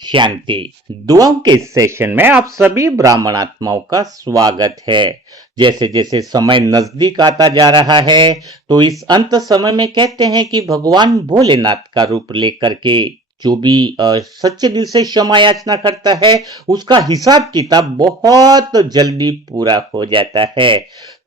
शांति। दुआओं के इस सेशन में आप सभी ब्राह्मण आत्माओं का स्वागत है। जैसे जैसे समय नजदीक आता जा रहा है तो इस अंत समय में कहते हैं कि भगवान भोलेनाथ का रूप लेकर के जो भी सच्चे दिल से क्षमा याचना करता है उसका हिसाब किताब बहुत जल्दी पूरा हो जाता है।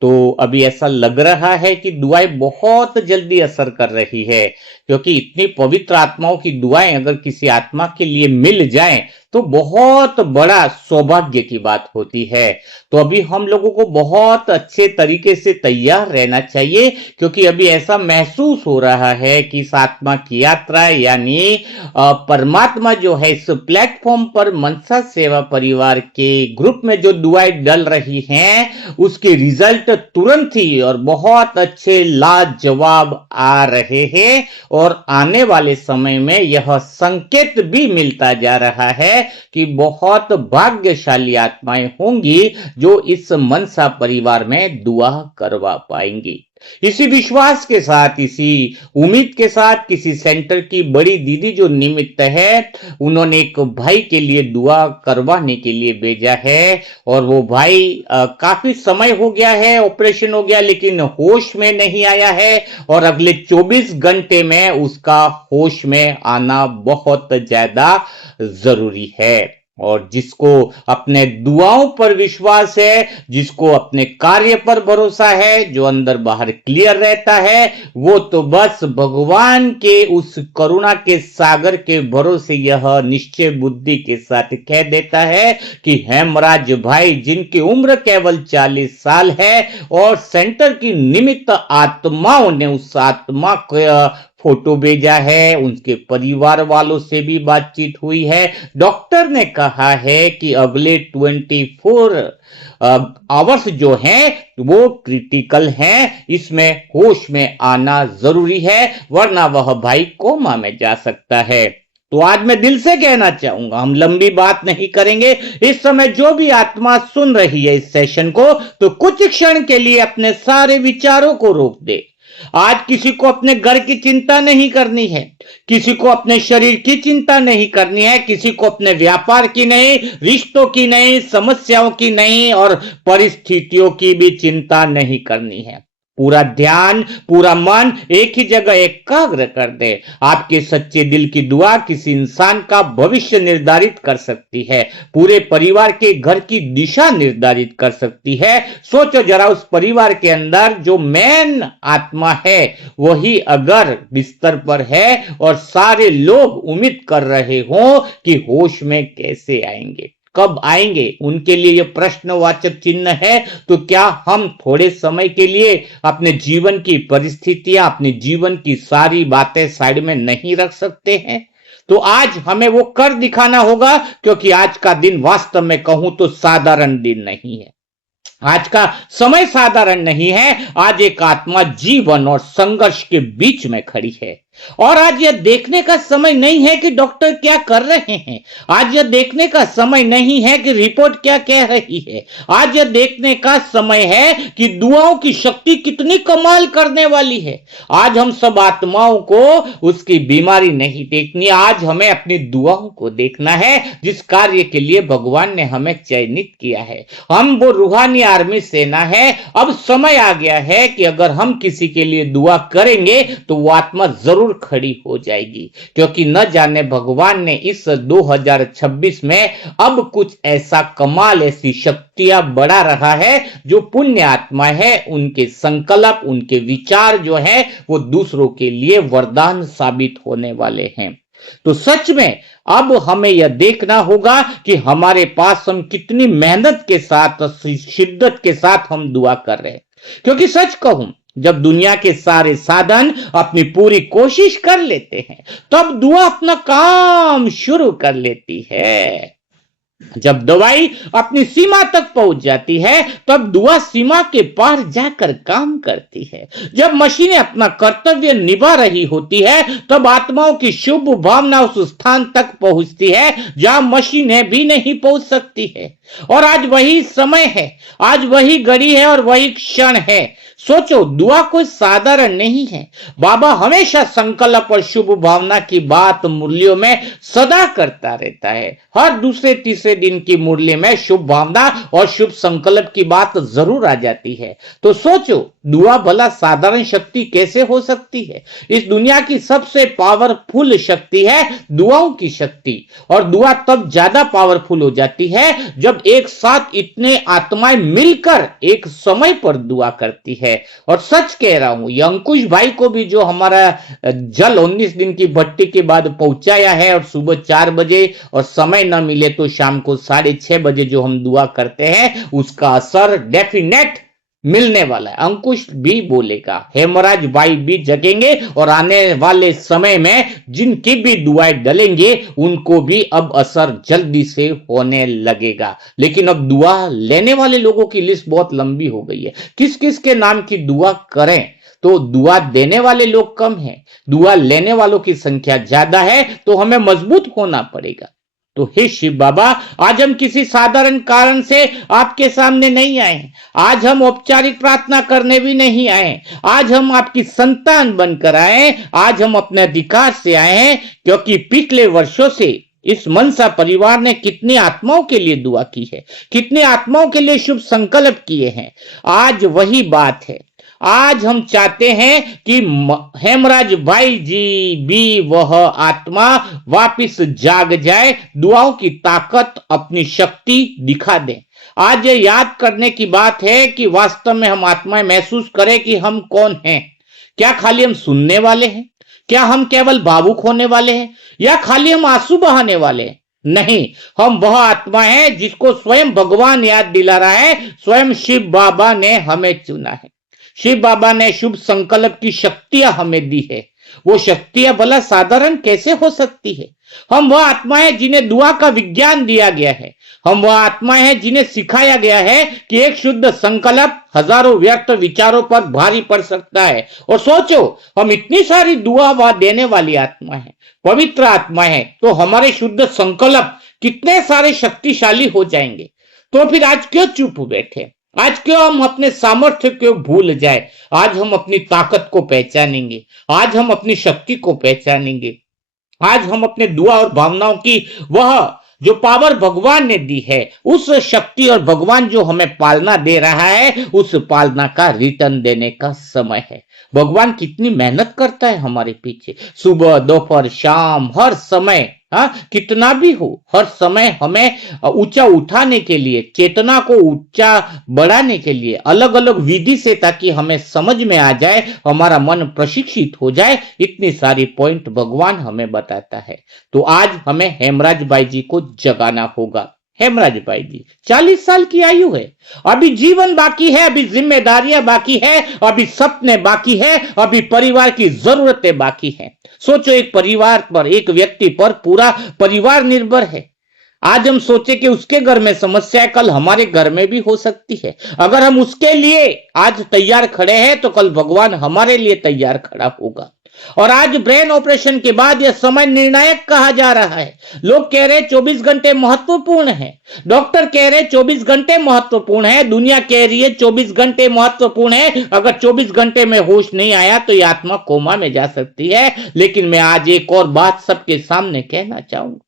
तो अभी ऐसा लग रहा है कि दुआएं बहुत जल्दी असर कर रही है, क्योंकि इतनी पवित्र आत्माओं की दुआएं अगर किसी आत्मा के लिए मिल जाएं तो बहुत बड़ा सौभाग्य की बात होती है। तो अभी हम लोगों को बहुत अच्छे तरीके से तैयार रहना चाहिए, क्योंकि अभी ऐसा महसूस हो रहा है कि इस आत्मा की यात्रा यानी परमात्मा जो है इस प्लेटफॉर्म पर मनसा सेवा परिवार के ग्रुप में जो दुआएं डल रही हैं उसके रिजल्ट तुरंत ही और बहुत अच्छे लाजवाब आ रहे हैं। और आने वाले समय में यह संकेत भी मिलता जा रहा है कि बहुत भाग्यशाली आत्माएं होंगी जो इस मनसा परिवार में दुआ करवा पाएंगी। इसी विश्वास के साथ, इसी उम्मीद के साथ किसी सेंटर की बड़ी दीदी जो निमित्त है उन्होंने एक भाई के लिए दुआ करवाने के लिए भेजा है। और वो भाई काफी समय हो गया है, ऑपरेशन हो गया लेकिन होश में नहीं आया है और अगले 24 घंटे में उसका होश में आना बहुत ज्यादा जरूरी है। और जिसको अपने दुआओं पर विश्वास है, जिसको अपने कार्य पर भरोसा है, जो अंदर बाहर क्लियर रहता है, वो तो बस भगवान के उस करुणा के सागर के भरोसे यह निश्चय बुद्धि के साथ कह देता है कि हेमराज भाई जिनकी उम्र केवल 40 साल है और सेंटर की निमित्त आत्माओं ने उस आत्मा को फोटो भेजा है, उनके परिवार वालों से भी बातचीत हुई है। डॉक्टर ने कहा है कि अगले 24 आवर्स जो हैं वो क्रिटिकल हैं, इसमें होश में आना जरूरी है वरना वह भाई कोमा में जा सकता है। तो आज मैं दिल से कहना चाहूंगा, हम लंबी बात नहीं करेंगे। इस समय जो भी आत्मा सुन रही है इस सेशन को, तो कुछ क्षण के लिए अपने सारे विचारों को रोक दे। आज किसी को अपने घर की चिंता नहीं करनी है, किसी को अपने शरीर की चिंता नहीं करनी है, किसी को अपने व्यापार की नहीं, रिश्तों की नहीं, समस्याओं की नहीं और परिस्थितियों की भी चिंता नहीं करनी है। पूरा ध्यान, पूरा मन एक ही जगह एकाग्र कर दे। आपके सच्चे दिल की दुआ किसी इंसान का भविष्य निर्धारित कर सकती है, पूरे परिवार के घर की दिशा निर्धारित कर सकती है। सोचो जरा, उस परिवार के अंदर जो मेन आत्मा है वही अगर बिस्तर पर है और सारे लोग उम्मीद कर रहे हो कि होश में कैसे आएंगे, कब आएंगे, उनके लिए यह प्रश्नवाचक चिन्ह है, तो क्या हम थोड़े समय के लिए अपने जीवन की परिस्थितियां, अपने जीवन की सारी बातें साइड में नहीं रख सकते हैं? तो आज हमें वो कर दिखाना होगा, क्योंकि आज का दिन वास्तव में कहूं तो साधारण दिन नहीं है। आज का समय साधारण नहीं है। आज एक आत्मा जीवन और संघर्ष के बीच में खड़ी है और आज यह देखने का समय नहीं है कि डॉक्टर क्या कर रहे हैं, आज यह देखने का समय नहीं है कि रिपोर्ट क्या कह रही है, आज यह देखने का समय है कि दुआओं की शक्ति कितनी कमाल करने वाली है। आज हम सब आत्माओं को उसकी बीमारी नहीं देखनी, आज हमें अपनी दुआओं को देखना है जिस कार्य के लिए भगवान ने हमें चयनित किया है। हम वो रूहानी आर्मी सेना है। अब समय आ गया है कि अगर हम किसी के लिए दुआ करेंगे तो वो आत्मा जरूर खड़ी हो जाएगी, क्योंकि न जाने भगवान ने इस 2026 में अब कुछ ऐसा कमाल, ऐसी शक्तियां बढ़ा रहा है जो पुण्य आत्मा है, उनके संकल्प, उनके विचार जो है वो दूसरों के लिए वरदान साबित होने वाले हैं। तो सच में अब हमें यह देखना होगा कि हमारे पास हम कितनी मेहनत के साथ, शिद्दत के साथ हम दुआ कर रहे हैं। क्योंकि सच कहूं, जब दुनिया के सारे साधन अपनी पूरी कोशिश कर लेते हैं तब दुआ अपना काम शुरू कर लेती है। जब दवाई अपनी सीमा तक पहुंच जाती है तब दुआ सीमा के पार जाकर काम करती है। जब मशीनें अपना कर्तव्य निभा रही होती है तब आत्माओं की शुभ भावना उस स्थान तक पहुंचती है जहां मशीनें भी नहीं पहुंच सकती है। और आज वही समय है, आज वही घड़ी है और वही क्षण है। सोचो, दुआ कोई साधारण नहीं है। बाबा हमेशा संकल्प और शुभ भावना की बात मूल्यों में सदा करता रहता है। हर दूसरे तीसरे दिन की मुरली में शुभ भावना और शुभ संकल्प की बात जरूर आ जाती है। तो सोचो, दुआ भला साधारण शक्ति कैसे हो सकती है। इस दुनिया की सबसे पावरफुल शक्ति है दुआओं की शक्ति। और दुआ तब ज्यादा पावरफुल हो जाती है जब एक साथ इतने आत्माएं मिलकर एक समय पर दुआ करती है। और सच कह रहा हूं, ये अंकुश भाई को भी जो हमारा जल 19 दिन की भट्टी के बाद पहुंचाया है और सुबह 4 बजे और समय न मिले तो शाम को 6:30 बजे जो हम दुआ करते हैं उसका असर डेफिनेट मिलने वाला है। अंकुश भी बोलेगा, हेमराज भाई भी जगेंगे और आने वाले समय में जिनकी भी दुआएं डलेंगे उनको भी अब असर जल्दी से होने लगेगा। लेकिन अब दुआ लेने वाले लोगों की लिस्ट बहुत लंबी हो गई है। किस किस के नाम की दुआ करें? तो दुआ देने वाले लोग कम हैं, दुआ लेने वालों की संख्या ज्यादा है, तो हमें मजबूत होना पड़ेगा। तो हे शिव बाबा, आज हम किसी साधारण कारण से आपके सामने नहीं आए। आज हम औपचारिक प्रार्थना करने भी नहीं आए। आज हम आपकी संतान बनकर आए। आज हम अपने अधिकार से आए हैं, क्योंकि पिछले वर्षों से इस मनसा परिवार ने कितनी आत्माओं के लिए दुआ की है, कितनी आत्माओं के लिए शुभ संकल्प किए हैं। आज वही बात है। आज हम चाहते हैं कि हेमराज भाई जी भी वह आत्मा वापिस जाग जाए, दुआओं की ताकत, अपनी शक्ति दिखा दें। आज ये याद करने की बात है कि वास्तव में हम आत्माएं महसूस करें कि हम कौन हैं। क्या खाली हम सुनने वाले हैं? क्या हम केवल भावुक होने वाले हैं? या खाली हम आंसू बहाने वाले हैं? नहीं, हम वह आत्मा है जिसको स्वयं भगवान याद दिला रहा है। स्वयं शिव बाबा ने हमें चुना है। शिव बाबा ने शुभ संकल्प की शक्तियां हमें दी है। वो शक्तियां भला साधारण कैसे हो सकती है? हम वह आत्माएं जिन्हें दुआ का विज्ञान दिया गया है। हम वह आत्माएं हैं जिन्हें सिखाया गया है कि एक शुद्ध संकल्प हजारों व्यर्थ विचारों पर भारी पड़ सकता है। और सोचो, हम इतनी सारी दुआ देने वाली आत्मा है, पवित्र आत्मा है, तो हमारे शुद्ध संकल्प कितने सारे शक्तिशाली हो जाएंगे। तो फिर आज क्यों चुप बैठे? आज क्यों हम अपने सामर्थ्य को भूल जाए? आज हम अपनी ताकत को पहचानेंगे। आज हम अपनी शक्ति को पहचानेंगे। आज हम अपने दुआ और भावनाओं की वह जो पावर भगवान ने दी है, उस शक्ति और भगवान जो हमें पालना दे रहा है, उस पालना का रिटर्न देने का समय है। भगवान कितनी मेहनत करता है हमारे पीछे, सुबह दोपहर शाम, हर समय। कितना भी हो, हर समय हमें ऊंचा उठाने के लिए, चेतना को ऊंचा बढ़ाने के लिए अलग अलग विधि से, ताकि हमें समझ में आ जाए, हमारा मन प्रशिक्षित हो जाए, इतनी सारी पॉइंट भगवान हमें बताता है। तो आज हमें हेमराज भाई जी को जगाना होगा। हेमराज भाई जी 40 साल की आयु है, अभी जीवन बाकी है, अभी जिम्मेदारियां बाकी है, अभी सपने बाकी है, अभी परिवार की जरूरतें बाकी है। सोचो, एक परिवार पर, एक व्यक्ति पर पूरा परिवार निर्भर है। आज हम सोचे कि उसके घर में समस्या है, कल हमारे घर में भी हो सकती है। अगर हम उसके लिए आज तैयार खड़े हैं तो कल भगवान हमारे लिए तैयार खड़ा होगा। और आज ब्रेन ऑपरेशन के बाद यह समय निर्णायक कहा जा रहा है। लोग कह रहे 24 घंटे महत्वपूर्ण है, डॉक्टर कह रहे 24 घंटे महत्वपूर्ण है, दुनिया कह रही है 24 घंटे महत्वपूर्ण है। अगर 24 घंटे में होश नहीं आया तो यह आत्मा कोमा में जा सकती है। लेकिन मैं आज एक और बात सबके सामने कहना चाहूंगा।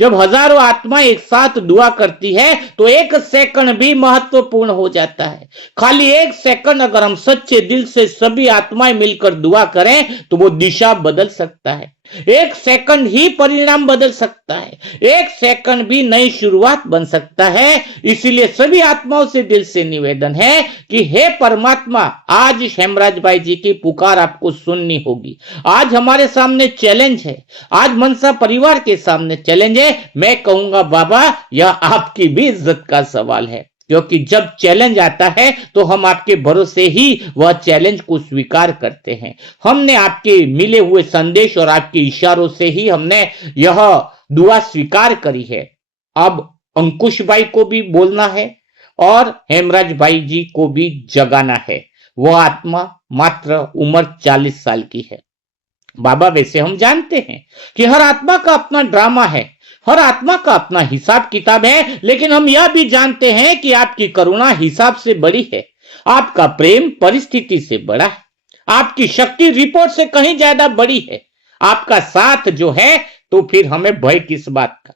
जब हजारों आत्माएं एक साथ दुआ करती है तो एक सेकंड भी महत्वपूर्ण हो जाता है। खाली एक सेकंड अगर हम सच्चे दिल से सभी आत्माएं मिलकर दुआ करें तो वो दिशा बदल सकता है। एक सेकंड ही परिणाम बदल सकता है। एक सेकंड भी नई शुरुआत बन सकता है। इसीलिए सभी आत्माओं से दिल से निवेदन है कि हे परमात्मा, आज हेमराज भाई जी की पुकार आपको सुननी होगी। आज हमारे सामने चैलेंज है, आज मनसा परिवार के सामने चैलेंज है। मैं कहूंगा बाबा, यह आपकी भी इज्जत का सवाल है, क्योंकि जब चैलेंज आता है तो हम आपके भरोसे ही वह चैलेंज को स्वीकार करते हैं। हमने आपके मिले हुए संदेश और आपके इशारों से ही हमने यह दुआ स्वीकार करी है। अब अंकुश भाई को भी बोलना है और हेमराज भाई जी को भी जगाना है। वह आत्मा मात्र उम्र 40 साल की है। बाबा, वैसे हम जानते हैं कि हर आत्मा का अपना ड्रामा है, हर आत्मा का अपना हिसाब किताब है, लेकिन हम यह भी जानते हैं कि आपकी करुणा हिसाब से बड़ी है, आपका प्रेम परिस्थिति से बड़ा है, आपकी शक्ति रिपोर्ट से कहीं ज्यादा बड़ी है, आपका साथ जो है, तो फिर हमें भय किस बात का।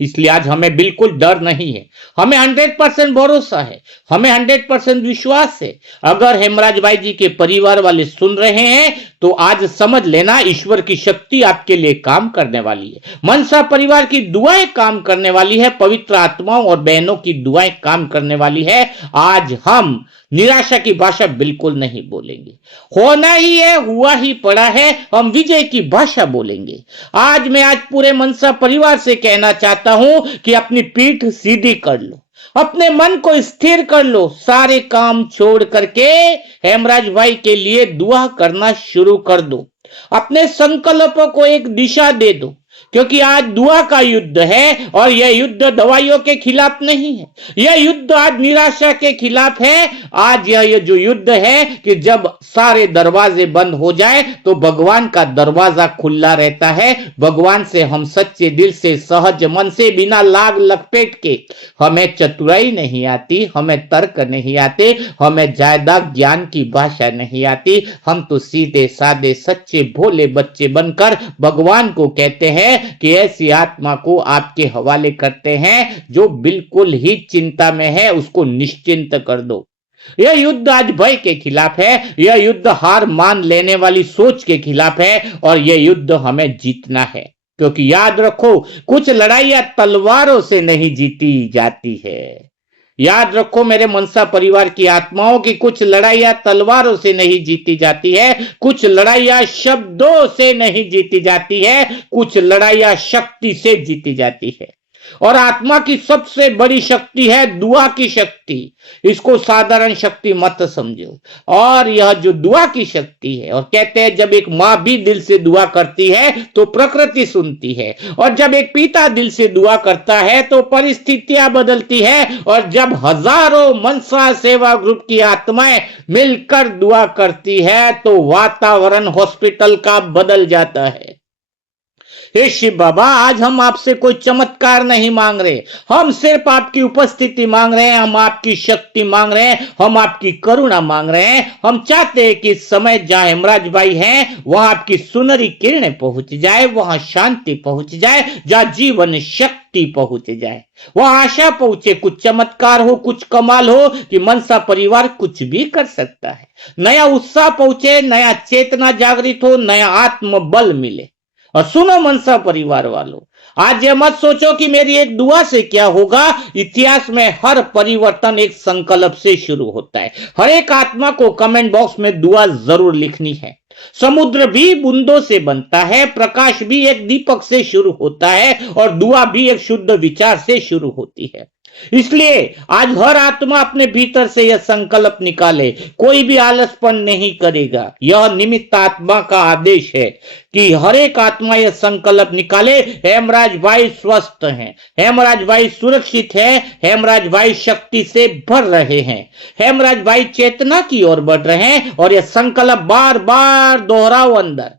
इसलिए आज हमें बिल्कुल डर नहीं है, हमें 100% भरोसा है, हमें 100% विश्वास है। अगर हेमराज भाई जी के परिवार वाले सुन रहे हैं तो आज समझ लेना, ईश्वर की शक्ति आपके लिए काम करने वाली है। मनसा परिवार की दुआएं काम करने वाली है, पवित्र आत्माओं और बहनों की दुआएं काम करने वाली है। आज हम निराशा की भाषा बिल्कुल नहीं बोलेंगे, होना ही है, हुआ ही पड़ा है, हम विजय की भाषा बोलेंगे। आज पूरे मनसा परिवार से कहना चाहता हूं कि अपनी पीठ सीधी कर लो, अपने मन को स्थिर कर लो, सारे काम छोड़ करके हेमराज भाई के लिए दुआ करना शुरू कर दो, अपने संकल्पों को एक दिशा दे दो, क्योंकि आज दुआ का युद्ध है और यह युद्ध दवाइयों के खिलाफ नहीं है, यह युद्ध आज निराशा के खिलाफ है। आज यह जो युद्ध है कि जब सारे दरवाजे बंद हो जाए तो भगवान का दरवाजा खुला रहता है। भगवान से हम सच्चे दिल से, सहज मन से, बिना लाग लपेट के, हमें चतुराई नहीं आती, हमें तर्क नहीं आते, हमें ज्यादा ज्ञान की भाषा नहीं आती, हम तो सीधे साधे सच्चे भोले बच्चे बनकर भगवान को कहते हैं कि ऐसी आत्मा को आपके हवाले करते हैं जो बिल्कुल ही चिंता में है, उसको निश्चिंत कर दो। यह युद्ध आज भय के खिलाफ है, यह युद्ध हार मान लेने वाली सोच के खिलाफ है और यह युद्ध हमें जीतना है। क्योंकि याद रखो, कुछ लड़ाइयां तलवारों से नहीं जीती जाती है। याद रखो मेरे मनसा परिवार की आत्माओं की, कुछ लड़ाइयां तलवारों से नहीं जीती जाती है, कुछ लड़ाइयां शब्दों से नहीं जीती जाती है, कुछ लड़ाइयां शक्ति से जीती जाती है। और आत्मा की सबसे बड़ी शक्ति है दुआ की शक्ति। इसको साधारण शक्ति मत समझो। और यह जो दुआ की शक्ति है, और कहते हैं जब एक मां भी दिल से दुआ करती है तो प्रकृति सुनती है, और जब एक पिता दिल से दुआ करता है तो परिस्थितियां बदलती है, और जब हजारों मनसा सेवा ग्रुप की आत्माएं मिलकर दुआ करती है तो वातावरण हॉस्पिटल का बदल जाता है। हे शिव बाबा, आज हम आपसे कोई चमत्कार नहीं मांग रहे, हम सिर्फ आपकी उपस्थिति मांग रहे हैं, हम आपकी शक्ति मांग रहे हैं, हम आपकी करुणा मांग रहे हैं। हम चाहते हैं कि इस समय जहां हेमराज भाई हैं वहां आपकी सुनहरी किरणें पहुंच जाए, वहां शांति पहुंच जाए, जहां जीवन शक्ति पहुंच जाए, वहां आशा पहुंचे, कुछ चमत्कार हो, कुछ कमाल हो कि मनसा परिवार कुछ भी कर सकता है। नया उत्साह पहुंचे, नया चेतना जागृत हो, नया आत्मबल मिले। और सुनो मनसा परिवार वालों, आज ये मत सोचो कि मेरी एक दुआ से क्या होगा। इतिहास में हर परिवर्तन एक संकल्प से शुरू होता है। हर एक आत्मा को कमेंट बॉक्स में दुआ जरूर लिखनी है। समुद्र भी बूंदों से बनता है, प्रकाश भी एक दीपक से शुरू होता है, और दुआ भी एक शुद्ध विचार से शुरू होती है। इसलिए आज हर आत्मा अपने भीतर से यह संकल्प निकाले, कोई भी आलसपन नहीं करेगा। यह निमित्त आत्मा का आदेश है कि हर एक आत्मा यह संकल्प निकाले, हेमराज भाई स्वस्थ हैं, हेमराज भाई सुरक्षित है, हेमराज भाई शक्ति से भर रहे हैं, हेमराज भाई चेतना की ओर बढ़ रहे हैं। और यह संकल्प बार बार दोहराओ अंदर।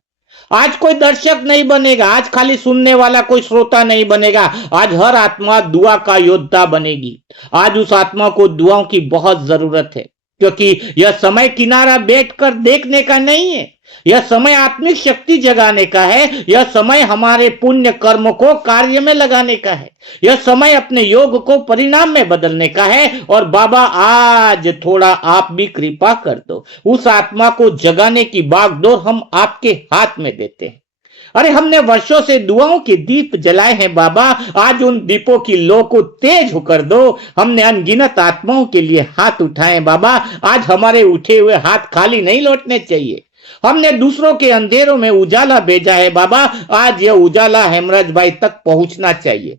आज कोई दर्शक नहीं बनेगा, आज खाली सुनने वाला कोई श्रोता नहीं बनेगा, आज हर आत्मा दुआ का योद्धा बनेगी। आज उस आत्मा को दुआओं की बहुत जरूरत है, क्योंकि यह समय किनारा बैठकर देखने का नहीं है, यह समय आत्मिक शक्ति जगाने का है, यह समय हमारे पुण्य कर्म को कार्य में लगाने का है, यह समय अपने योग को परिणाम में बदलने का है। और बाबा आज थोड़ा आप भी कृपा कर दो, उस आत्मा को जगाने की बागडोर हम आपके हाथ में देते हैं। अरे हमने वर्षों से दुआओं के दीप जलाए हैं बाबा, आज उन दीपों की लो को तेज होकर दो। हमने अनगिनत आत्माओं के लिए हाथ उठाए बाबा, आज हमारे उठे हुए हाथ खाली नहीं लौटने चाहिए। हमने दूसरों के अंधेरों में उजाला भेजा है बाबा, आज यह उजाला हेमराज भाई तक पहुंचना चाहिए।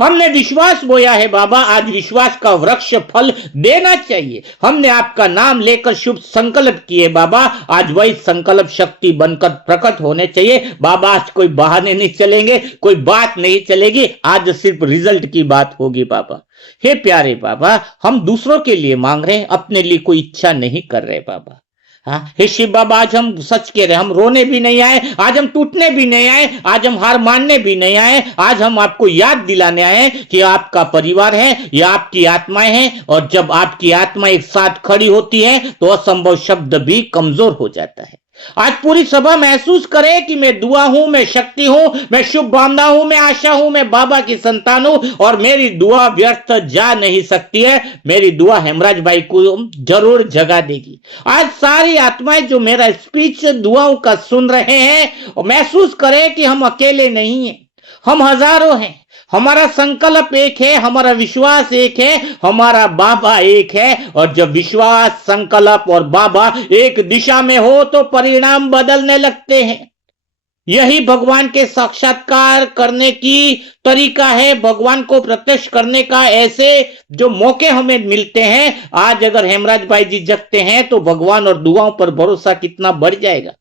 हमने विश्वास बोया है बाबा, आज विश्वास का वृक्ष फल देना चाहिए। हमने आपका नाम लेकर शुभ संकल्प किए बाबा, आज वही संकल्प शक्ति बनकर प्रकट होने चाहिए बाबा। आज कोई बहाने नहीं चलेंगे, कोई बात नहीं चलेगी, आज सिर्फ रिजल्ट की बात होगी बाबा। हे प्यारे बाबा, हम दूसरों के लिए मांग रहे हैं, अपने लिए कोई इच्छा नहीं कर रहे बाबा। हाँ, हे शिव बाबा, आज हम सच कह रहे हैं, हम रोने भी नहीं आए, आज हम टूटने भी नहीं आए, आज हम हार मानने भी नहीं आए, आज हम आपको याद दिलाने आए कि आपका परिवार है, ये आपकी आत्माएं हैं, और जब आपकी आत्मा एक साथ खड़ी होती है तो असंभव शब्द भी कमजोर हो जाता है। आज पूरी सभा महसूस करे कि मैं दुआ हूं, मैं शक्ति हूं, मैं शुभ भावना हूं, मैं आशा हूं, मैं बाबा की संतान हूं, और मेरी दुआ व्यर्थ जा नहीं सकती है। मेरी दुआ हेमराज भाई को जरूर जगा देगी। आज सारी आत्माएं जो मेरा स्पीच दुआओं का सुन रहे हैं, और महसूस करें कि हम अकेले नहीं हैं, हम हजारों हैं। हमारा संकल्प एक है, हमारा विश्वास एक है, हमारा बाबा एक है, और जब विश्वास, संकल्प और बाबा एक दिशा में हो तो परिणाम बदलने लगते हैं। यही भगवान के साक्षात्कार करने की तरीका है, भगवान को प्रत्यक्ष करने का ऐसे जो मौके हमें मिलते हैं। आज अगर हेमराज भाई जी जगते हैं तो भगवान और दुआओं पर भरोसा कितना बढ़ जाएगा।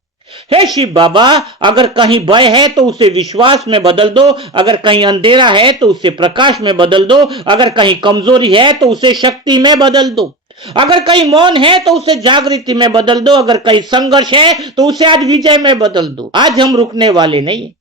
हे शिव बाबा, अगर कहीं भय है तो उसे विश्वास में बदल दो, अगर कहीं अंधेरा है तो उसे प्रकाश में बदल दो, अगर कहीं कमजोरी है तो उसे शक्ति में बदल दो, अगर कहीं मौन है तो उसे जागृति में बदल दो, अगर कहीं संघर्ष है तो उसे आज विजय में बदल दो। आज हम रुकने वाले नहीं।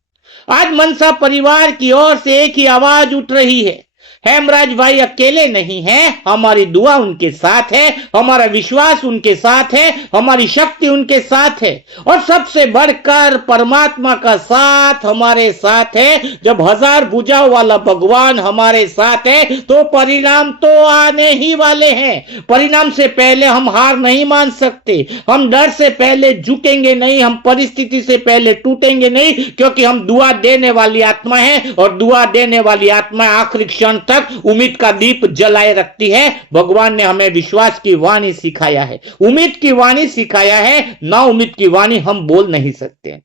आज मनसा परिवार की ओर से एक ही आवाज उठ रही है, हेमराज भाई अकेले नहीं हैं, हमारी दुआ उनके साथ है, हमारा विश्वास उनके साथ है, हमारी शक्ति उनके साथ है, और सबसे बढ़कर परमात्मा का साथ हमारे साथ है। जब हजार भुजाओं वाला भगवान हमारे साथ है तो परिणाम तो आने ही वाले हैं। परिणाम से पहले हम हार नहीं मान सकते, हम डर से पहले झुकेंगे नहीं, हम परिस्थिति से पहले टूटेंगे नहीं, क्योंकि हम दुआ देने वाली आत्मा है, और दुआ देने वाली आत्मा आखिरी क्षण तक उम्मीद का दीप जलाए रखती है। भगवान ने हमें विश्वास की वाणी सिखाया है, उम्मीद की वाणी सिखाया है, ना उम्मीद की वाणी हम बोल नहीं सकते।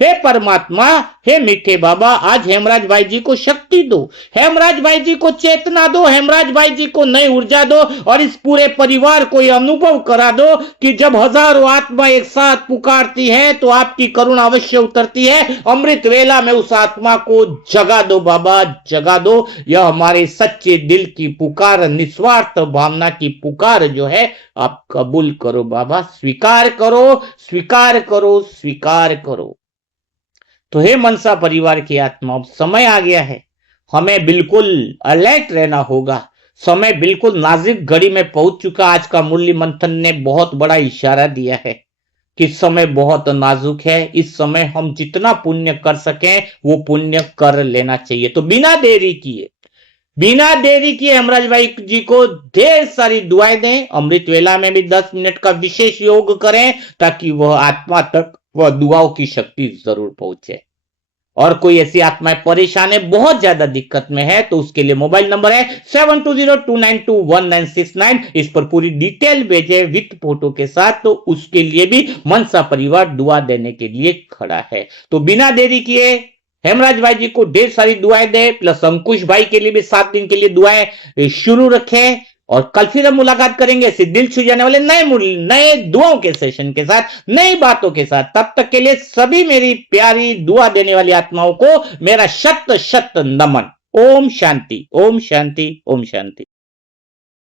हे परमात्मा, हे मीठे बाबा, आज हेमराज भाई जी को शक्ति दो, हेमराज भाई जी को चेतना दो, हेमराज भाई जी को नई ऊर्जा दो, और इस पूरे परिवार को यह अनुभव करा दो कि जब हजारों आत्मा एक साथ पुकारती है तो आपकी करुणा अवश्य उतरती है। अमृत वेला में उस आत्मा को जगा दो बाबा, जगा दो। यह हमारे सच्चे दिल की पुकार, निस्वार्थ भावना की पुकार जो है, आप कबूल करो बाबा, स्वीकार करो, स्वीकार करो, स्वीकार करो। तो हे मनसा परिवार की आत्मा, अब समय आ गया है, हमें बिल्कुल अलर्ट रहना होगा। समय बिल्कुल नाजुक घड़ी में पहुंच चुका। आज का मुरली मंथन ने बहुत बड़ा इशारा दिया है कि समय बहुत नाजुक है। इस समय हम जितना पुण्य कर सकें वो पुण्य कर लेना चाहिए। तो बिना देरी किए हेमराज भाई जी को ढेर सारी दुआएं दें। अमृत वेला में भी 10 मिनट का विशेष योग करें ताकि वह आत्मा तक वह दुआओं की शक्ति जरूर पहुंचे। और कोई ऐसी आत्माएं परेशान है, बहुत ज्यादा दिक्कत में है, तो उसके लिए मोबाइल नंबर है 7202921969। इस पर पूरी डिटेल भेजे विथ फोटो के साथ, तो उसके लिए भी मनसा परिवार दुआ देने के लिए खड़ा है। तो बिना देरी किए हेमराज भाई जी को ढेर सारी दुआएं दे, प्लस अंकुश भाई के लिए भी 7 दिन के लिए दुआएं शुरू रखें। और कल फिर हम मुलाकात करेंगे ऐसे दिल छू जाने वाले नए दुआओं के सेशन के साथ, नई बातों के साथ। तब तक के लिए सभी मेरी प्यारी दुआ देने वाली आत्माओं को मेरा शत शत नमन। ओम शांति, ओम शांति, ओम शांति।